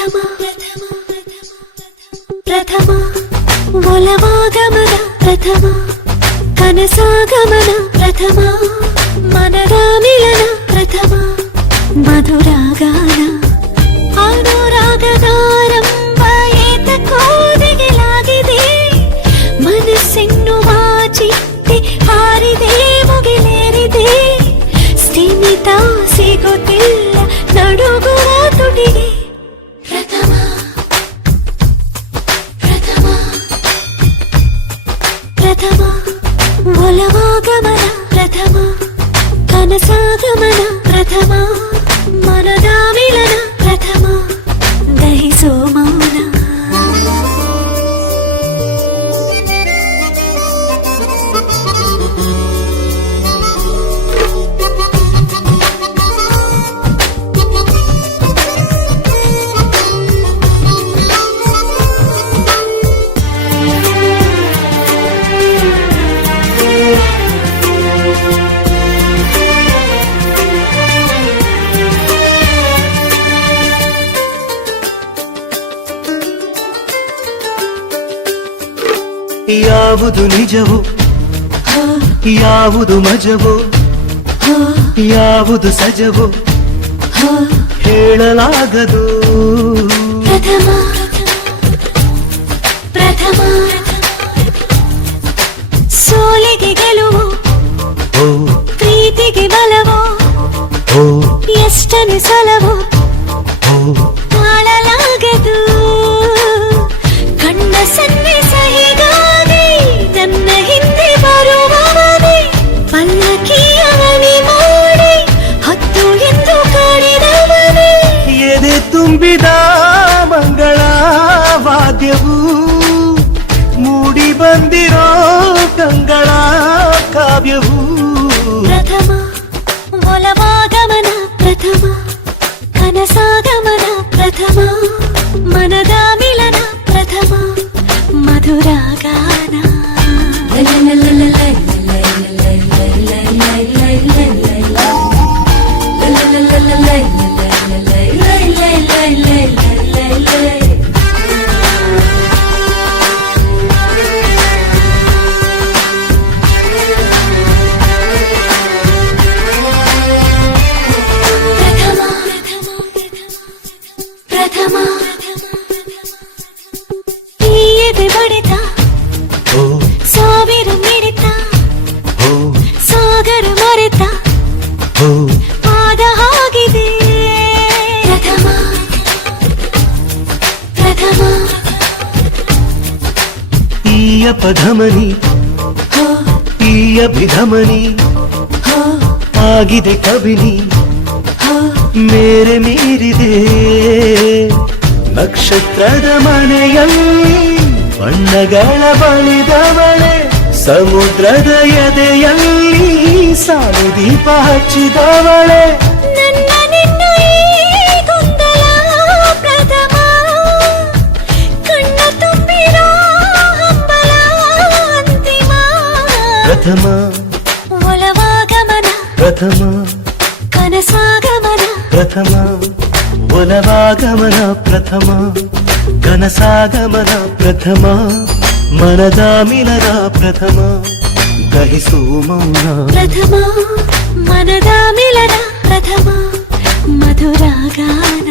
ಪ್ರಥಮ ಪ್ರಥಮ ಒಲವಾಗಮನ ಪ್ರಥಮ ಕನಸಾಗಮನ ಪ್ರಥಮ ಮನದ ಮಿಲನ ಪ್ರಥಮ ಮಧುರಾಗಾನ ಅನುರಾಗದಾರಂಭ ಏತಕೋದೆಗೆಲಾಗಿದೆ ಮನಸ್ಸೆನ್ನುವ ಚಿಟ್ಟೆ ಹಾರಿದೆ ಮುಗಿಲೇರಿದೆ ಸ್ಥಿಮಿತ ಸಿಗುತ್ತಿಲ್ಲ ನಡುಗುವ ತುಟಿಗೆ ಪ್ರಥಮ ಪ್ರಥಮ ಪ್ರಥಮ ಒಲವಾಗಮನ ಪ್ರಥಮ ಕನಸಾಗಮನ ಪ್ರಥಮ ಮನದ ಮಿಲನ ಪ್ರಥಮ ದಹಿಸೋ ಮೌನ ಯಾವುದು ನಿಜವೋ ಯಾವುದು ಮಜವೋ ಯಾವುದು ಸಜವೋ ಹೇಳಲಾಗದು ಪ್ರಥಮ ಪ್ರಥಮ ಸೋಲಿಗೆ ಗೆಲುವು ಪ್ರೀತಿಗೆ ಬಲವೋ ಎಷ್ಟನ್ನು ಸಲವೋ ಮಾಡಲಾಗದು ಕಣ್ಣ ಸನ್ನಿಸ ಹೀಗಾಗಿ ನನ್ನ ಹಿಂದೆ ಬರುವವನೇ ಪಲ್ಲಕ್ಕಿಯ ಮಣಿ ಮಾಡಿ ಹತ್ತು ಎಂದು ಕಾಡಿದವನೇ ಎದೆ ತುಂಬಿದ ಮಂಗಳ ವಾದ್ಯವು ಮೂಡಿ ಬಂದಿರೋ ಕಂಗಳ ಕಾವ್ಯವು ಪ್ರಥಮ ಒಲವಾಗಮನ ಪ್ರಥಮ ಕನಸಾಗಮನ ಪ್ರಥಮ ಮನದ ಮಿಲನ ಪ್ರಥಮ ಮಧುರಾಗಾನ ಪ್ರಥಮ ಈ ಎದೆ ಬಡಿತ ಸಾವಿರ ಮಿಡಿತ ಸಾಗರ ಮರೆತ ಪಾದ ಆಗಿದೆ ಪ್ರಥಮ ಪ್ರಥಮ ಈ ಅಪಧಮನಿ ಈ ಅಭಿಧಮನಿ ಆಗಿದೆ ಕವಿನಿ ಮೇರೆ ಮೀರಿದೆ ನಕ್ಷತ್ರದ ಮನೆಯಲ್ಲಿ ಬಣ್ಣಗಳ ಬಳಿದವಳೆ ಸಮುದ್ರದ ಎದೆಯಲ್ಲಿ ಸಾಲು ದೀಪ ಹಚ್ಚಿದವಳೆ ನನ್ನ ನಿನ್ನ ಈ ಗೊಂದಲ ಪ್ರಥಮ ಕಣ್ಣ ತುಂಬಿರೋ ಹಂಬಲ ಅಂತಿಮ ಪ್ರಥಮ ಒಲವಾಗಮನ ಪ್ರಥಮ ಕನಸಾಗಮನ ಪ್ರಥಮ ಒಲವಾಗಮನ ಪ್ರಥಮ ಕನಸಾಗಮನ ಪ್ರಥಮ ಮನದ ಮಿಲನ ಪ್ರಥಮ ದಹಿಸೋ ಮೌನ ಪ್ರಥಮ ಮನದ ಮಿಲನ ಪ್ರಥಮ ಮಧುರಾಗಾನ